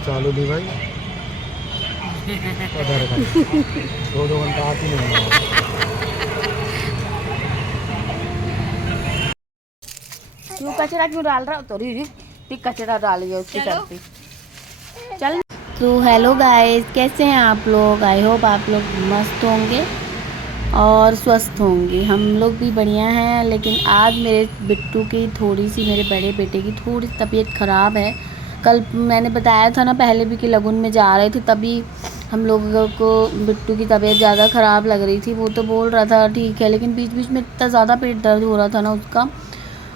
चालू नहीं भाई। दो घंटा आती नहीं। क्यों कचरा क्यों डाल रहा हो? तो री कचरा डाली है उसके सर पे। चल। तो हेलो गाइस, कैसे हैं आप लोग? आई होप आप लोग मस्त होंगे और स्वस्थ होंगे। हम लोग भी बढ़िया हैं। लेकिन आज मेरे बिट्टू की थोड़ी सी, मेरे बड़े बेटे की थोड़ी सी तबीयत ख़राब है। कल मैंने बताया था ना पहले भी कि लगुन में जा रहे थे, तभी हम लोगों को बिट्टू की तबीयत ज़्यादा ख़राब लग रही थी। वो तो बोल रहा था ठीक है, लेकिन बीच बीच में इतना ज़्यादा पेट दर्द हो रहा था ना उसका।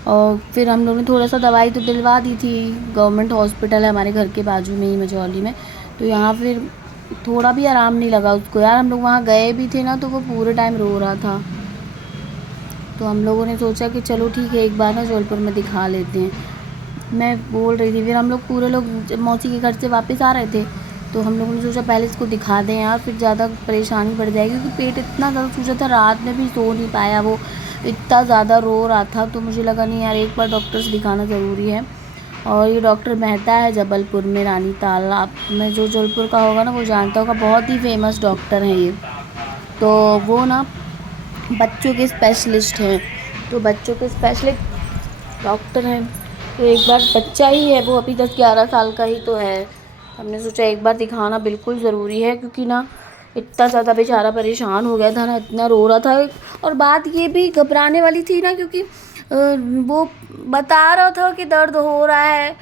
और फिर हम लोग ने थोड़ा सा दवाई तो दिलवा दी थी। गवर्नमेंट हॉस्पिटल है हमारे घर के बाजू में ही, मझौली में। तो यहाँ फिर थोड़ा भी आराम नहीं लगा उसको यार। हम लोग वहाँ गए भी थे ना, तो वो पूरे टाइम रो रहा था। तो हम लोगों ने सोचा कि चलो ठीक है, एक बार ना जबलपुर में दिखा लेते हैं। मैं बोल रही थी, फिर हम लोग पूरे लोग मौसी के घर से वापस आ रहे थे, तो हम लोगों ने सोचा पहले इसको दिखा दें यार, फिर ज़्यादा परेशानी बढ़ जाएगी। क्योंकि पेट इतना ज़्यादा सूजा था, रात में भी सो नहीं पाया, वो इतना ज़्यादा रो रहा था। तो मुझे लगा नहीं यार, एक बार डॉक्टर से दिखाना ज़रूरी है। और ये डॉक्टर मेहता है जबलपुर में, रानी ताल। आप में जो जबलपुर का होगा ना वो जानता होगा, बहुत ही फेमस डॉक्टर हैं ये। तो वो ना बच्चों के स्पेशलिस्ट हैं, तो बच्चों के स्पेशलिस्ट डॉक्टर हैं। तो एक बार, बच्चा ही है वो, अभी 10-11 साल का ही तो है। हमने सोचा एक बार दिखाना बिल्कुल ज़रूरी है, क्योंकि ना इतना ज़्यादा बेचारा परेशान हो गया था ना, इतना रो रहा था। और बात ये भी घबराने वाली थी ना, क्योंकि वो बता रहा था कि दर्द हो रहा है,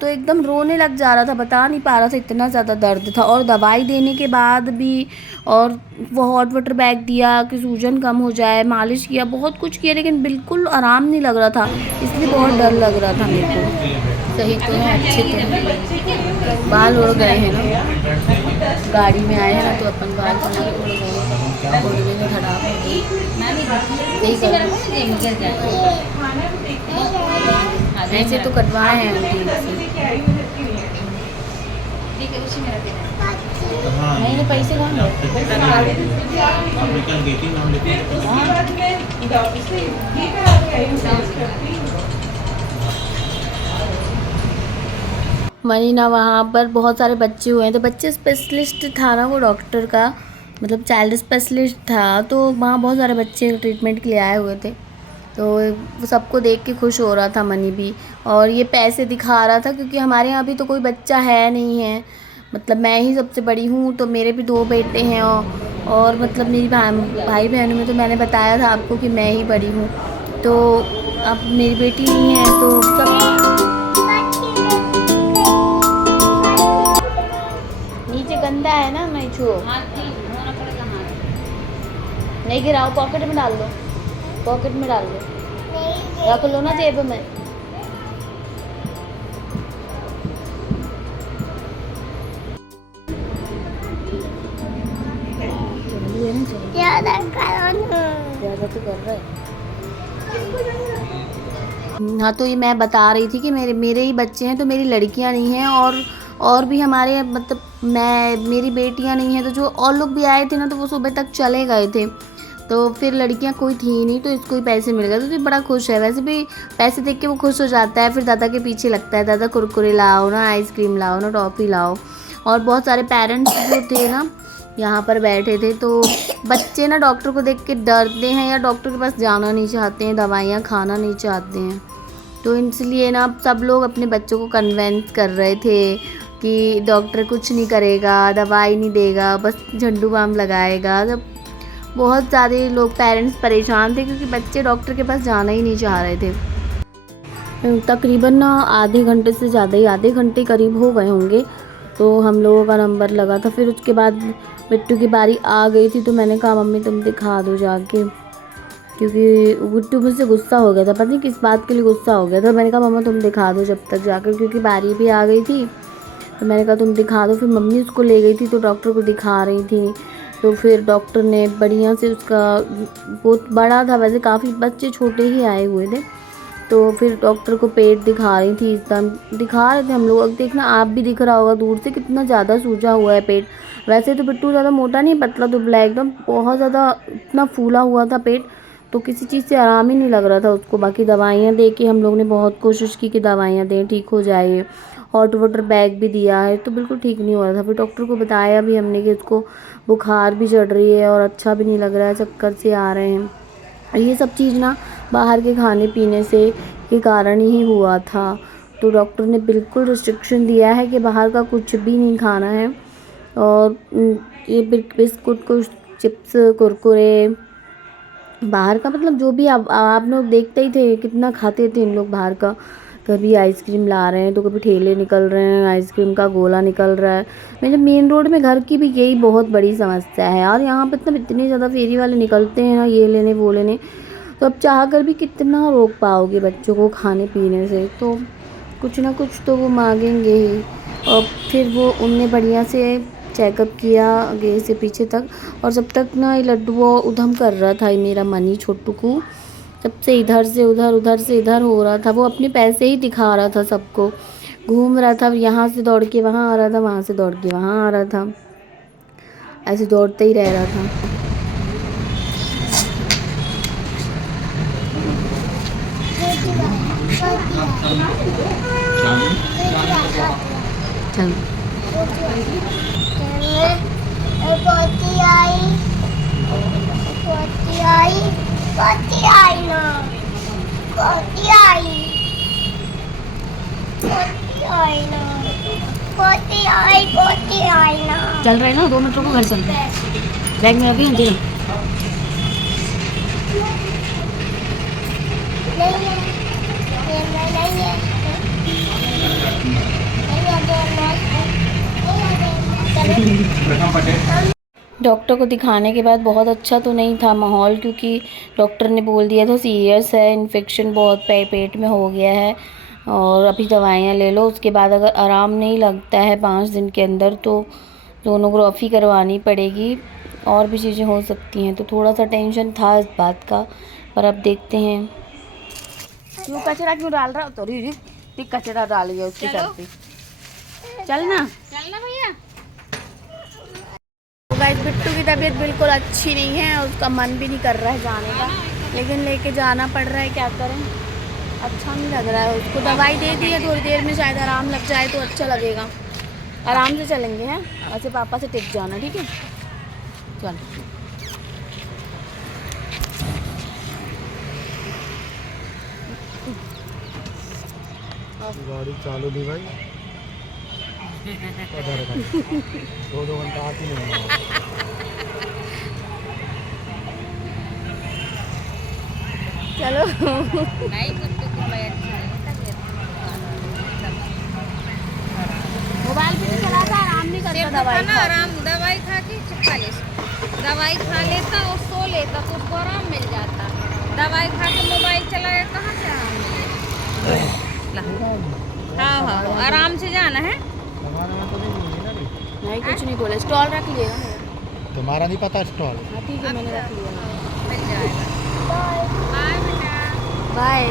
तो एकदम रोने लग जा रहा था, बता नहीं पा रहा था, इतना ज़्यादा दर्द था। और दवाई देने के बाद भी, और वो हॉट वाटर बैग दिया कि सूजन कम हो जाए, मालिश किया, बहुत कुछ किया, लेकिन बिल्कुल आराम नहीं लग रहा था। इसलिए बहुत डर लग रहा था मेरे को। सही तो है, अच्छे तो हैं, बाल उड़ गए हैं ना, गाड़ी में आए हैं ना, तो अपन बाल उड़ गए हैं, खराब हो गई। ऐसे तो कटवाए हैं नहीं नहीं, पैसे कहाँ मनी ना, वहाँ पर बहुत सारे बच्चे हुए हैं, तो बच्चे स्पेशलिस्ट था ना वो डॉक्टर का, मतलब चाइल्ड स्पेशलिस्ट था। तो वहाँ बहुत सारे बच्चे ट्रीटमेंट के लिए आए हुए थे, तो वो सबको देख के खुश हो रहा था मनी भी। और ये पैसे दिखा रहा था, क्योंकि हमारे यहाँ भी तो कोई बच्चा है नहीं है, मतलब मैं ही सबसे बड़ी हूँ। तो मेरे भी 2 बेटे हैं, और मतलब मेरी भाई बहनों में तो मैंने बताया था आपको कि मैं ही बड़ी हूँ। तो अब मेरी बेटी नहीं है, तो सब नीचे गंदा है ना, नहीं छुओ, नहीं गिराओ, पॉकेट में डाल दो, पॉकेट में डाल दो, रख लो ना जेब में। ज़्यादा तो कर रहा है। हाँ, तो ये मैं बता रही थी कि मेरे मेरे ही बच्चे हैं, तो मेरी लड़कियां नहीं हैं, और भी हमारे, मतलब मेरी बेटियां नहीं हैं। तो जो और लोग भी आए थे ना, तो वो सुबह तक चले गए थे, तो फिर लड़कियां कोई थी नहीं, तो इसको ही पैसे मिल गए, तो ये बड़ा खुश है। वैसे भी पैसे देख के वो खुश हो जाता है, फिर दादा के पीछे लगता है, दादा कुरकुरे लाओ ना, आइसक्रीम लाओ ना, टॉफ़ी लाओ। और बहुत सारे पेरेंट्स जो थे ना यहाँ पर बैठे थे, तो बच्चे ना डॉक्टर को देख के डरते हैं, या डॉक्टर के पास जाना नहीं चाहते हैं, दवाइयाँ खाना नहीं चाहते हैं। तो इसलिए ना सब लोग अपने बच्चों को कन्वेंस कर रहे थे कि डॉक्टर कुछ नहीं करेगा, दवाई नहीं देगा, बस झंडू बाम लगाएगा। जब बहुत ज़्यादा लोग, पेरेंट्स परेशान थे, क्योंकि बच्चे डॉक्टर के पास जाना ही नहीं चाह रहे थे। तकरीबन ना आधे घंटे से ज़्यादा ही, आधे घंटे करीब हो गए होंगे, तो हम लोगों का नंबर लगा था। फिर उसके बाद बिट्टू की बारी आ गई थी, तो मैंने कहा मम्मी तुम दिखा दो जाके, क्योंकि बिट्टू मुझसे गुस्सा हो गया था, पता नहीं किस बात के लिए गुस्सा हो गया था। मैंने कहा मम्मा तुम दिखा दो जब तक जाकर, क्योंकि बारी भी आ गई थी, तो मैंने कहा तुम दिखा दो। फिर मम्मी उसको ले गई थी, तो डॉक्टर को दिखा रही थी। तो फिर डॉक्टर ने बढ़िया से उसका, बहुत बड़ा था वैसे, काफ़ी बच्चे छोटे ही आए हुए थे, तो फिर डॉक्टर को पेट दिखा रही थी, एकदम दिखा रहे थे हम लोग। देखना आप भी दिख रहा होगा दूर से, कितना ज़्यादा सूजा हुआ है पेट। वैसे तो बिट्टू ज़्यादा मोटा नहीं, पतला दुबला, एकदम बहुत ज़्यादा इतना फूला हुआ था पेट, तो किसी चीज़ से आराम ही नहीं लग रहा था उसको। बाकी दवाइयाँ दे के हम लोग ने बहुत कोशिश की कि दवाइयाँ दें, ठीक हो जाए। हॉट वाटर बैग भी दिया है, तो बिल्कुल ठीक नहीं हो रहा था। फिर डॉक्टर को बताया भी हमने कि उसको बुखार भी चढ़ रही है और अच्छा भी नहीं लग रहा है, चक्कर से आ रहे हैं। ये सब चीज़ ना बाहर के खाने पीने से के कारण ही हुआ था। तो डॉक्टर ने बिल्कुल रिस्ट्रिक्शन दिया है कि बाहर का कुछ भी नहीं खाना है। और ये बिस्कुट, कुछ चिप्स, कुरकुरे, बाहर का मतलब जो भी आप लोग देखते ही थे कितना खाते थे इन लोग बाहर का। कभी आइसक्रीम ला रहे हैं तो कभी ठेले निकल रहे हैं, आइसक्रीम का गोला निकल रहा है। मेरे मेन रोड में घर की भी यही बहुत बड़ी समस्या है यार। यहाँ पे मतलब इतने ज़्यादा फेरी वाले निकलते हैं ना, ये लेने वो लेने। तो अब चाह कर भी कितना रोक पाओगे बच्चों को खाने पीने से, तो कुछ ना कुछ तो वो मांगेंगे ही। और फिर वो उनने बढ़िया से चेकअप किया आगे से पीछे तक। और जब तक ना ये लड्डू वो उधम कर रहा था, ये मेरा मनी छोटू को, जब से इधर से उधर, उधर से इधर हो रहा था। वो अपने पैसे ही दिखा रहा था सबको, घूम रहा था, यहाँ से दौड़ के वहाँ आ रहा था, वहाँ से दौड़ के वहाँ आ रहा था, ऐसे दौड़ते ही रह रहा था। चल चल रहे ना, 2 मिनट रुको, घर चल। बैग में रखी है डॉक्टर को दिखाने के बाद बहुत अच्छा तो नहीं था माहौल, क्योंकि डॉक्टर ने बोल दिया था सीरियस है, इन्फेक्शन बहुत पेट में हो गया है और अभी दवाइयाँ ले लो, उसके बाद अगर आराम नहीं लगता है 5 दिन के अंदर तो सोनोग्राफी करवानी पड़ेगी, और भी चीज़ें हो सकती हैं। तो थोड़ा सा टेंशन था इस बात का, पर अब देखते हैं। क्यों कचरा क्यों डाल रहा हो? तो री कचरा डाल गया उसके सर पे। चलना भैया। गाइस, बिट्टू की तबीयत बिल्कुल अच्छी नहीं है, उसका मन भी नहीं कर रहा है जाने का, लेकिन लेके जाना पड़ रहा है, क्या करें। अच्छा नहीं लग रहा है उसको। दवाई दे दी है, थोड़ी देर में शायद आराम लग जाए तो अच्छा लगेगा। आराम से चलेंगे हैं, ऐसे पापा से टिक जाना, ठीक है? चल गाड़ी चालू दी भाई, 2 घंटा आती नहीं। चलो मोबाइल पे चला था, आराम नहीं करता, दवाई खा के चिपका ले, दवाई खा लेता और सो लेता तो उसको आराम मिल जाता। दवाई खा के मोबाइल चलाया, कहाँ से आराम मिलेगा? हाँ, आराम से जाना है। नहीं कुछ नहीं बोले, स्टॉल रख लिया तुम्हारा नहीं पता स्टॉल? हाँ ठीक है, मैंने रख लिया। मिल जाएगा। बाय बेटा। Bye.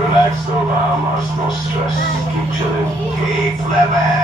Relax, no drama, no stress. Keep chilling. Keep living.